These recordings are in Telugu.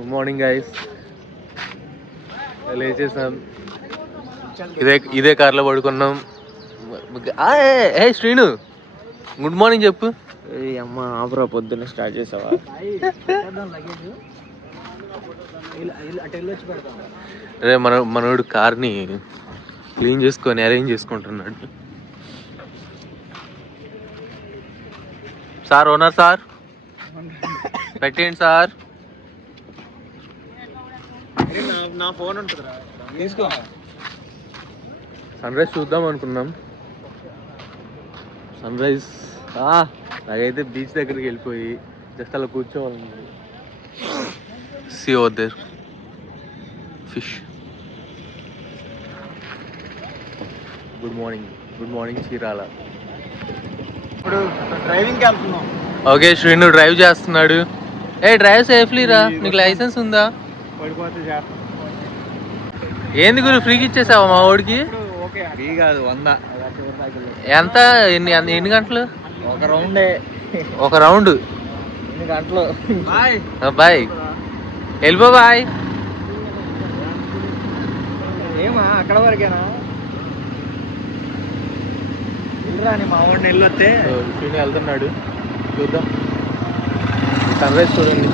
Good morning guys. లేచేసాం, ఇదే కార్లో పడుకున్నాం. ఏ శ్రీను, గుడ్ మార్నింగ్ చెప్పు. అమ్మ ఆపురా, పొద్దున్న స్టార్ట్ చేసావా? అరే మనోడు కార్ని క్లీన్ చేసుకొని అరేంజ్ చేసుకుంటున్నాడు. సార్ ఓనర్ సార్ పెట్టేయండి సార్. నా ఫోన్ ఉంటుందిరా, తీసుకో. సన్ రైజ్ చూద్దాం అనుకున్నాం. సన్ రైజ్ నాకైతే బీచ్ దగ్గరికి వెళ్ళిపోయి జస్ట్ అలా కూర్చోవాలి. See over there fish. Good morning Chirala. ఇప్పుడు డ్రైవింగ్కి వెళ్తున్నాం. ఓకే, శ్రీను డ్రైవ్ చేస్తున్నాడు. డ్రైవ్ సేఫ్లీ రా, నీకు లైసెన్స్ ఉందా? పడిపోతే ఏంది గురు, ఫ్రీకి ఇచ్చేసావా మా వాడికి? ఫ్రీ కాదు, 100. ఎంత? ఎన్ని గంటలు? ఒక రౌండే. ఒక రౌండ్ ఎన్ని గంటలు? బాయ్, వెళ్ళిపో బాయ్. ఏమా అక్కడ వరకేనా? వెళ్ళరా, మా వాడిని వెళ్ళొస్తే. శ్రీను వెళ్తున్నాడు, చూద్దాం. సన్ రైజ్ చూడండి.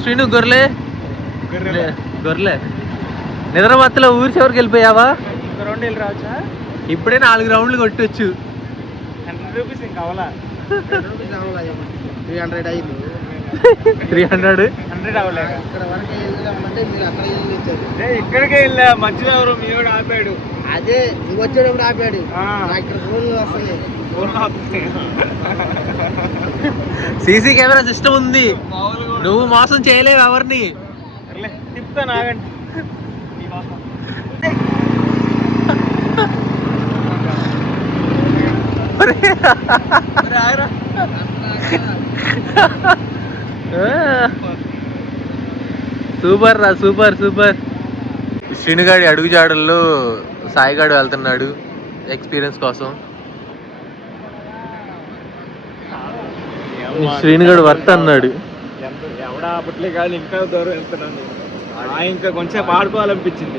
శ్రీను గొర్రెలే నిద్రమత్తలో ఊరి చివరికి వెళ్ళిపోయావా? రౌండ్ వెళ్ళి రావచ్చా? ఇప్పుడే 4 రౌండ్లు కొట్టొచ్చు. 100 రూపీస్ ఇంకా అవలా. 300 అయింది. 300 అవ్వలేక ఇక్కడికే వెళ్ళా. మధ్యలో ఎవరు మీ వాడు ఆపాడు. అదే నువ్వు వచ్చేటప్పుడు ఆపాడు. ఇక్కడ ఫోన్లు వస్తాయి. సీసీ కెమెరా సిస్టమ్ ఉంది, నువ్వు మోసం చేయలేవు ఎవరిని. తిప్పుతా నాగండి. సూపర్ రా, సూపర్. శ్రీనుగాడి అడుగుజాడల్లో సాయిగాడు వెళ్తున్నాడు ఎక్స్పీరియన్స్ కోసం. శ్రీనుగాడు వర్త్ అన్నాడు. ఎవడా అప్పట్లే కాదు, ఇంకా దూరం వెళ్తున్నాను. ఇంకా కొంచెం ఆడుకోవాలనిపించింది.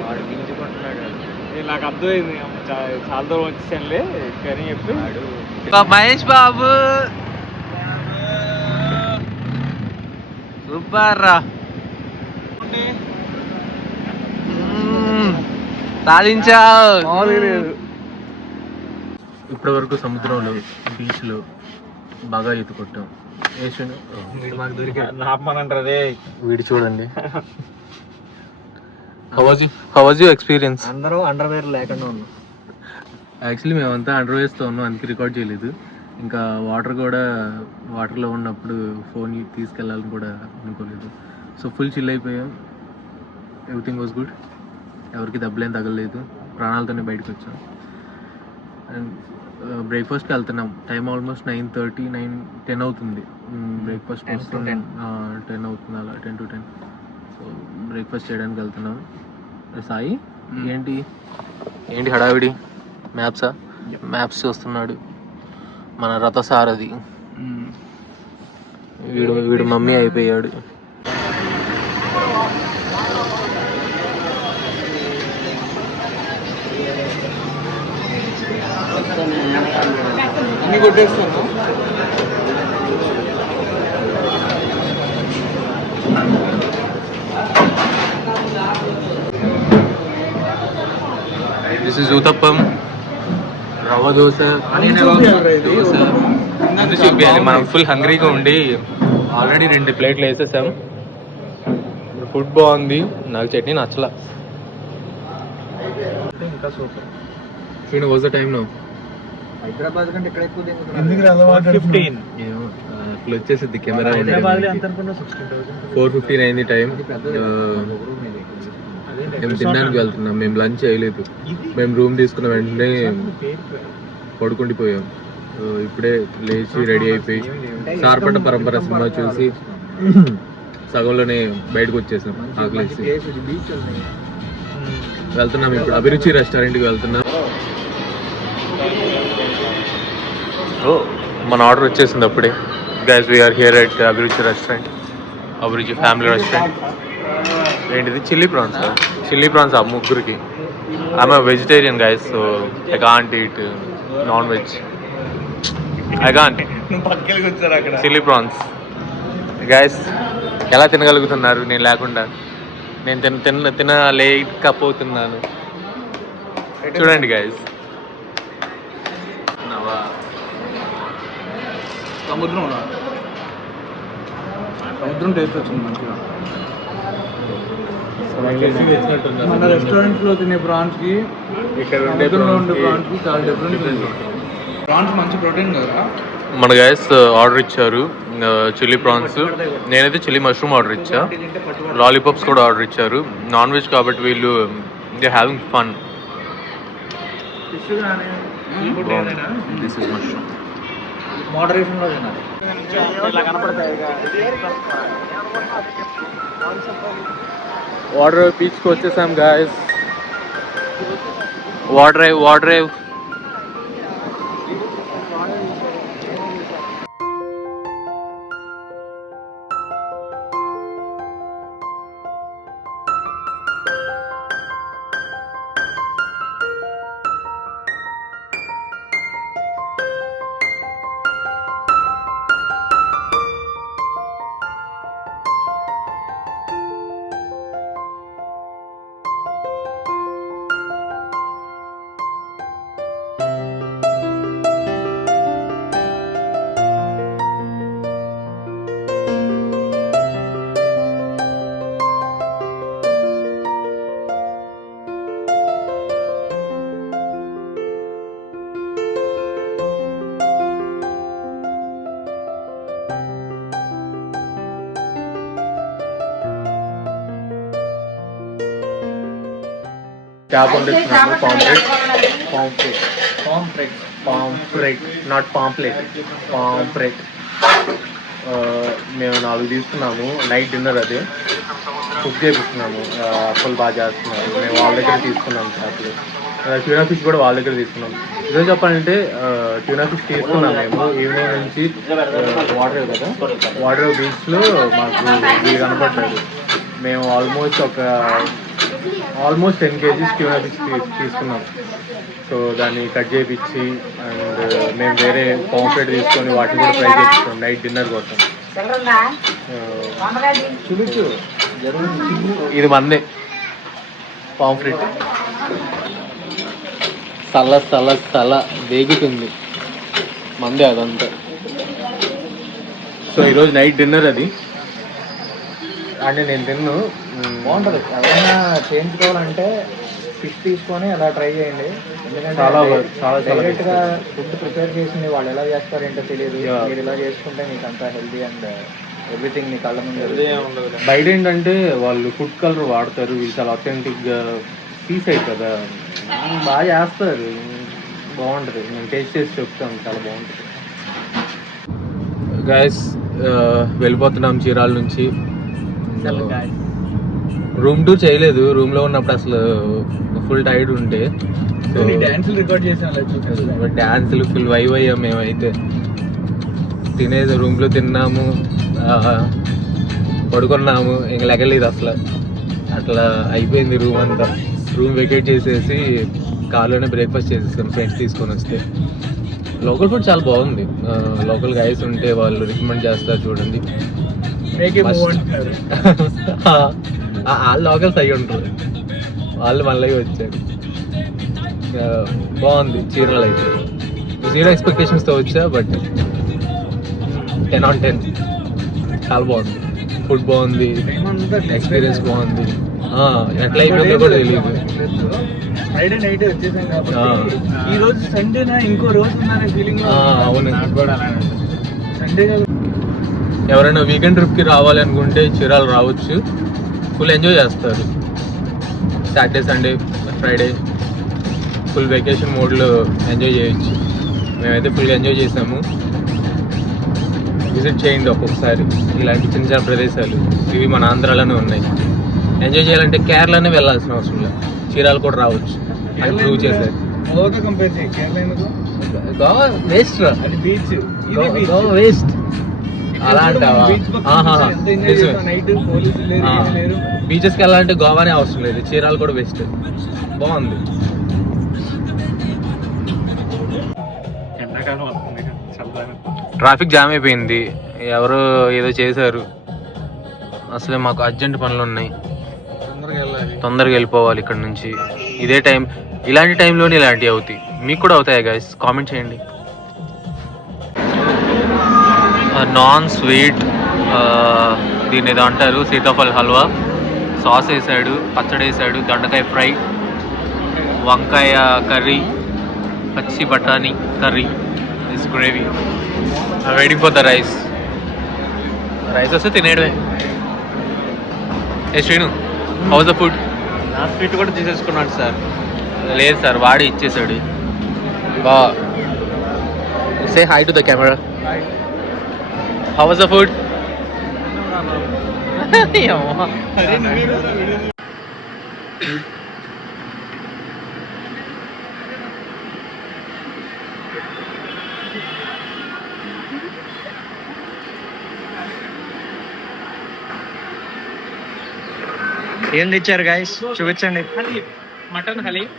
నాకు అర్థమైంది, చాలా దూరం వచ్చేసానులే కానీ చెప్పి. మహేష్ బాబు సూపర్ రా, సాధించావు. ఇప్పటి వరకు సముద్రంలో, బీచ్ లో బాగా ఈత కొట్టాం. వీడి చూడండి. How was your experience? అందరూ అండర్వేర్ లేకుండా ఉన్నాం. యాక్చువల్లీ మేమంతా అండర్వేర్స్తో ఉన్నాం, అందుకే రికార్డ్ చేయలేదు. ఇంకా వాటర్లో ఉన్నప్పుడు ఫోన్ తీసుకెళ్ళాలని కూడా అనుకోలేదు. సో ఫుల్ చిల్ అయిపోయాం. Everything was good. ఎవరికి దెబ్బలేం తగలలేదు, ప్రాణాలతోనే బయటకు వచ్చాం. అండ్ బ్రేక్ఫాస్ట్కి వెళ్తున్నాం. టైం ఆల్మోస్ట్ 9:30, 10 అవుతుంది. బ్రేక్ఫాస్ట్ 10 అవుతుంది, అలా 10 to 10. సో బ్రేక్ఫాస్ట్ చేయడానికి వెళ్తున్నాం. సాయి ఏంటి హడావిడి? మ్యాప్స్ చూస్తున్నాడు మన రథసారథి. వీడు మమ్మీ అయిపోయాడు. అన్ని కొట్టేస్తాను. This is uttapam, rava dosa. చూపించాలి, మనం ఫుల్ హంగ్రీగా ఉండి ఆల్రెడీ 2 ప్లేట్లు వేసేసాం. ఫుడ్ బాగుంది, నాకు చట్నీ నచ్చలా. ఇంకా super. What was the time now? Hyderabad కంటే ఇక్కడ ఎక్కువ. 15. అట్లా వచ్చేసింది కెమెరా. 4:15 అయింది టైం. మేము తినడానికి వెళ్తున్నాం. మేము లంచ్ చేయలేదు. మేము రూమ్ తీసుకున్న వెంటనే పడుకుండిపోయాం. ఇప్పుడే లేచి రెడీ అయిపోయి సార్పట పరంపర సినిమా చూసి సగంలోనే బయటకు వచ్చేసాం. ఆకలేసి వెళ్తున్నాం. ఇప్పుడు అభిరుచి రెస్టారెంట్కి వెళ్తున్నాం. మన ఆర్డర్ వచ్చేసింది అప్పుడే. గైస్ వీఆర్ హియర్ ఎట్ అభిరుచి రెస్టారెంట్, అభిరుచి ఫ్యామిలీ రెస్టారెంట్. ఏంటిది చిల్లీ ప్రాన్స్? చిల్లీ ప్రాన్స్ ఆ ముగ్గురికి. I'm a vegetarian guys, so I can't eat non veg. I can't. Chilli prawns guys ఎలా తినగలుగుతున్నారు నేను లేకుండా? నేను తినలేకపోతున్నాను. చూడండి గైస్. సముద్రం టేస్ట్ వచ్చింది మంచిగా. మన రెస్టారెంట్ లో తినే ప్రాన్స్ కి ఇక్కడ ఉండే ప్రాన్స్ కి చాలా డిఫరెంట్. ప్రాన్స్ మంచి ప్రోటీన్ కదా. మన గైస్ ఆర్డర్ ఇచ్చారు చిల్లీ ప్రాన్స్. నేనైతే చిల్లీ మష్రూమ్ ఆర్డర్ ఇచ్చా. లాలీపాప్స్ కూడా ఆర్డర్ ఇచ్చారు. నాన్ వెజ్ కాబట్టి వీళ్ళు they having fun. This is mushroom. Moderation లో తినాలి. వాటర్ బీచ్కి వచ్చేసాం గాయస్. వాటర్ క్యాబ్ వండిస్తున్నాము. Pomfret not pamphlet, pomfret. మేము 4 తీసుకున్నాము. నైట్ డిన్నర్ అదే కుక్ చేపిస్తున్నాము. అప్పులు బాగా చేస్తున్నారు. మేము వాళ్ళ దగ్గర తీసుకున్నాము చేపలు. ట్యూనా ఫిష్ కూడా వాళ్ళ దగ్గర తీసుకున్నాం. ఈరోజు చెప్పాలంటే ట్యూనా ఫిష్ తీసుకున్నాం మేము ఈవినింగ్ నుంచి. వాటర్ బీచ్లో మాకు వీళ్ళు కనపడ్డారు. మేము ఆల్మోస్ట్ 10 kgs ట్యూనా ఫిష్ తీసుకున్నాం. సో దాన్ని కట్ చేయించి అండ్ మేము వేరే పాంప్లెట్ తీసుకొని వాటిని కూడా ఫ్రై చేపిస్తాం నైట్ డిన్నర్ కోసం. ఇది మందే పాంప్లెట్. సల వేగుతుంది మందే అదంతా. సో ఈరోజు నైట్ డిన్నర్ అది. అంటే నేను తిన్ను. బాగుంటుంది. ఎవరైనా చేయించుకోవాలంటే ఫిష్ తీసుకొని అలా ట్రై చేయండి. ఎందుకంటే చాలా డైరెక్ట్గా ఫుడ్ ప్రిపేర్ చేసింది వాళ్ళు ఎలా చేస్తారంటే తెలియదు. మీరు ఇలా చేసుకుంటే మీకు అంతా హెల్దీ అండ్ ఎవ్రీథింగ్ మీ కళ్ళ ముందు. బయట ఏంటంటే వాళ్ళు ఫుడ్ కలర్ వాడతారు. వీళ్ళు చాలా అథెంటిక్గా సీసైడ్ కదా, బాగా చేస్తారు. బాగుంటుంది. మేము టేస్ట్ చేసి చెప్తాం, చాలా బాగుంటుంది. గైస్ వెళ్ళిపోతున్నాం చీరాల నుంచి. రూమ్ టూర్ చేయలేదు. రూమ్లో ఉన్నప్పుడు అసలు ఫుల్ టైర్డ్ ఉంటే డ్యాన్సులు రికార్డ్ చేసాను. డ్యాన్సులు ఫుల్ వైవ్ అయ్యాం మేమైతే. తినేది రూమ్లో తిన్నాము, పడుకున్నాము, ఇంక లెగలేదు అసలు. అట్లా అయిపోయింది రూమ్ అంతా. రూమ్ వెకేట్ చేసేసి కార్లోనే బ్రేక్ఫాస్ట్ చేసేసాం ఫ్రెండ్స్ తీసుకొని వస్తే. లోకల్ ఫుడ్ చాలా బాగుంది. లోకల్ గైస్ ఉంటే వాళ్ళు రికమెండ్ చేస్తారు చూడండి. వాళ్ళు లోకల్స్ అయ్యి ఉంటారు, వాళ్ళు మళ్ళీ వచ్చారు. బాగుంది చీరలు అయితే. 0 ఎక్స్పెక్టేషన్స్తో వచ్చా, బట్ 10 on 10 చాలా బాగుంది. ఫుడ్ బాగుంది, ఎక్స్పీరియన్స్ బాగుంది. ఎట్లా అయిపోయిందో కూడా తెలియదు. ఫ్రైడే నైట్ వచ్చేసాం కాబట్టి ఈ రోజు సండేనా ఇంకో రోజు ఉందనే ఫీలింగ్. అవును, సండే ఎవరైనా వీకెండ్ ట్రిప్కి రావాలి అనుకుంటే చీరాలు రావచ్చు. ఫుల్ ఎంజాయ్ చేస్తారు. Saturday Sunday Friday full vacation మోడ్లో ఎంజాయ్ చేయొచ్చు. మేమైతే ఫుల్ ఎంజాయ్ చేసాము. విజిట్ చేయండి ఒక్కొక్కసారి ఇలాంటి చిన్న చిన్న ప్రదేశాలు. ఇవి మన ఆంధ్రాలోనే ఉన్నాయి. ఎంజాయ్ చేయాలంటే కేరళనే వెళ్ళాల్సిన అవసరం లేదు, చీరాలు కూడా రావచ్చు అని ప్రూవ్ చేశారు. గోవాతో కంపేర్ చేయి, కేరళ ఎందుకు? గోవా వేస్ట్ రా, అది బీచ్, గోవా వేస్ట్. అలా అంటావా? బీచెస్కి వెళ్ళాలంటే గోవానే అవసరం లేదు, చీరాలు కూడా బెస్ట్. బాగుంది. ఎండాకాలం వస్తుంది, చల్లగా. ట్రాఫిక్ జామ్ అయిపోయింది, ఎవరో ఏదో చేశారు. అసలే మాకు అర్జెంట్ పనులు ఉన్నాయి, తొందరగా వెళ్ళిపోవాలి ఇక్కడ నుంచి. ఇదే టైం, ఇలాంటి టైంలోనే ఇలాంటివి అవుతాయి. మీకు కూడా అవుతాయి గైస్, కామెంట్ చేయండి. నాన్ స్వీట్, దీన్ని ఏదో అంటారు, సీతాఫల్ హల్వా. సాస్ వేసాడు, పచ్చడి వేసాడు, దొండకాయ ఫ్రై, వంకాయ కర్రీ, పచ్చి బఠానీ curry, this gravy. Waiting for the rice. Rice వస్తే తినేయడమే. ఏ శ్రీను, హౌ ద ఫుడ్? నా స్వీట్ కూడా తీసేసుకున్నాడు సార్. లేదు సార్, వాడి ఇచ్చేసాడు. బా say hi to the camera. How was the food? ఏం తెచ్చారు గైస్, చూపించండి. Mutton haleem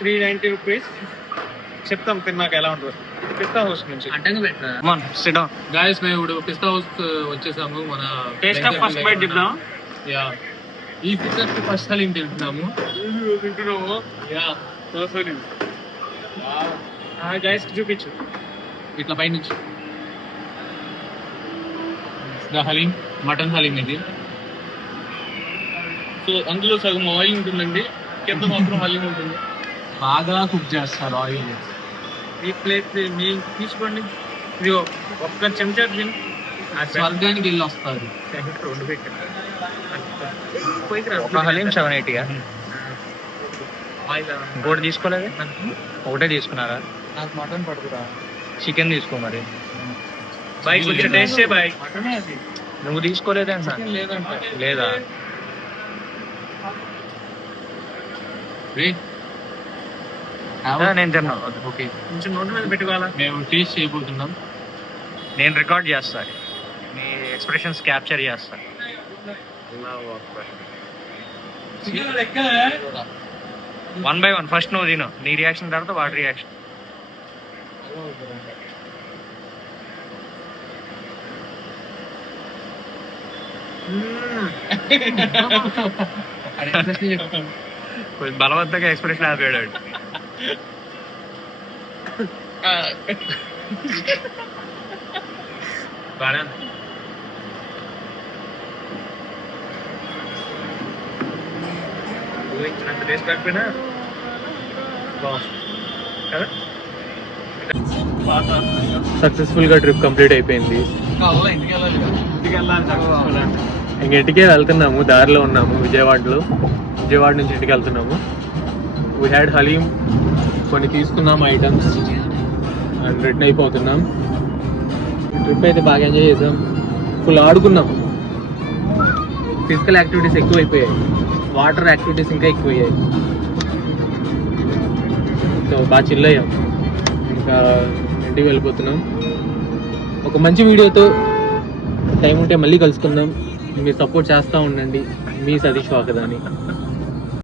390 rupees. చెప్తాం తిన్నాక ఎలా ఉంటుంది. పిస్తా హౌస్ నుంచి అడ్డంగా పెట్టరా. సిట్ డౌన్ గాయస్, మేము ఇప్పుడు పిస్తా హౌస్ వచ్చేసాము. మన టేస్ట్ ఆఫ్ ఫస్ట్ బైట్ తిందాం. యా, ఈ పిక్చర్ ఫస్ట్ హలీం తింటున్నాము. యా, గైస్ చూపించు ఇట్లా పైనుంచి. ద హలీం, మటన్ హలీం ఇది. సో అందులో సగం ఆయిల్ ఉంటుందండి, కింద మాత్రం హలీం ఉంటుంది. బాగా కుక్ చేస్తారు ఆయిల్. ఈ ప్లేట్ మీ తీసుకోండి. ఇది ఒక్క చెంచా తిని స్వర్గానికి వెళ్ళి వస్తారు. రెండు పెట్టండి. ఒక హలీం 780. ఇంకోటి తీసుకోలేదు, ఒకటే తీసుకున్నారా? నాకు మటన్ పడుతురా. చికెన్ తీసుకో మరి. బాయ్ కొంచెం టేస్ట్ చేయి బాయ్. నువ్వు తీసుకోలేదా? లేదంట. లేదా? నేను తిన్నా. ఓకే, కొంచెం నోటి మీద పెట్టుకోవాలా? మేము టేస్ట్ చేయబోతున్నాం. నేను రికార్డ్ చేస్తా, నీ ఎక్స్ప్రెషన్స్ క్యాప్చర్ చేస్తా. 1 by 1 ఫస్ట్ నువ్వు తిను, నీ రియాక్షన్ తర్వాత వాడి రియాక్షన్. కొంచెం బలవంతంగా ఎక్స్ప్రెషన్ ఆపాడు. బాగా ఊహించినంత టేస్ట్ కాకపోయినా కదా. సక్సెస్ఫుల్ గా ట్రిప్ కంప్లీట్ అయిపోయింది. ఇంటికి వెళ్ళాలి. ఇంక ఇంటికే వెళ్తున్నాము, దారిలో ఉన్నాము. విజయవాడ నుంచి ఇంటికి వెళ్తున్నాము. వీ హ్యాడ్ హలీం, కొన్ని తీసుకున్నాము ఐటమ్స్ అండ్ రిటర్న్ అయిపోతున్నాం. ట్రిప్ అయితే బాగా ఎంజాయ్ చేసాం, ఫుల్ ఆడుకున్నాం. ఫిజికల్ యాక్టివిటీస్ ఎక్కువైపోయాయి, వాటర్ యాక్టివిటీస్ ఇంకా ఎక్కువయ్యాయి. సో బాగా చిల్ అయ్యాం. ఇంకా ఇంటికి వెళ్ళిపోతున్నాం. ఒక మంచి వీడియోతో టైం ఉంటే మళ్ళీ కలుసుకుందాం. మీరు సపోర్ట్ చేస్తూ ఉండండి. మీ సతీష్ వాకదాని.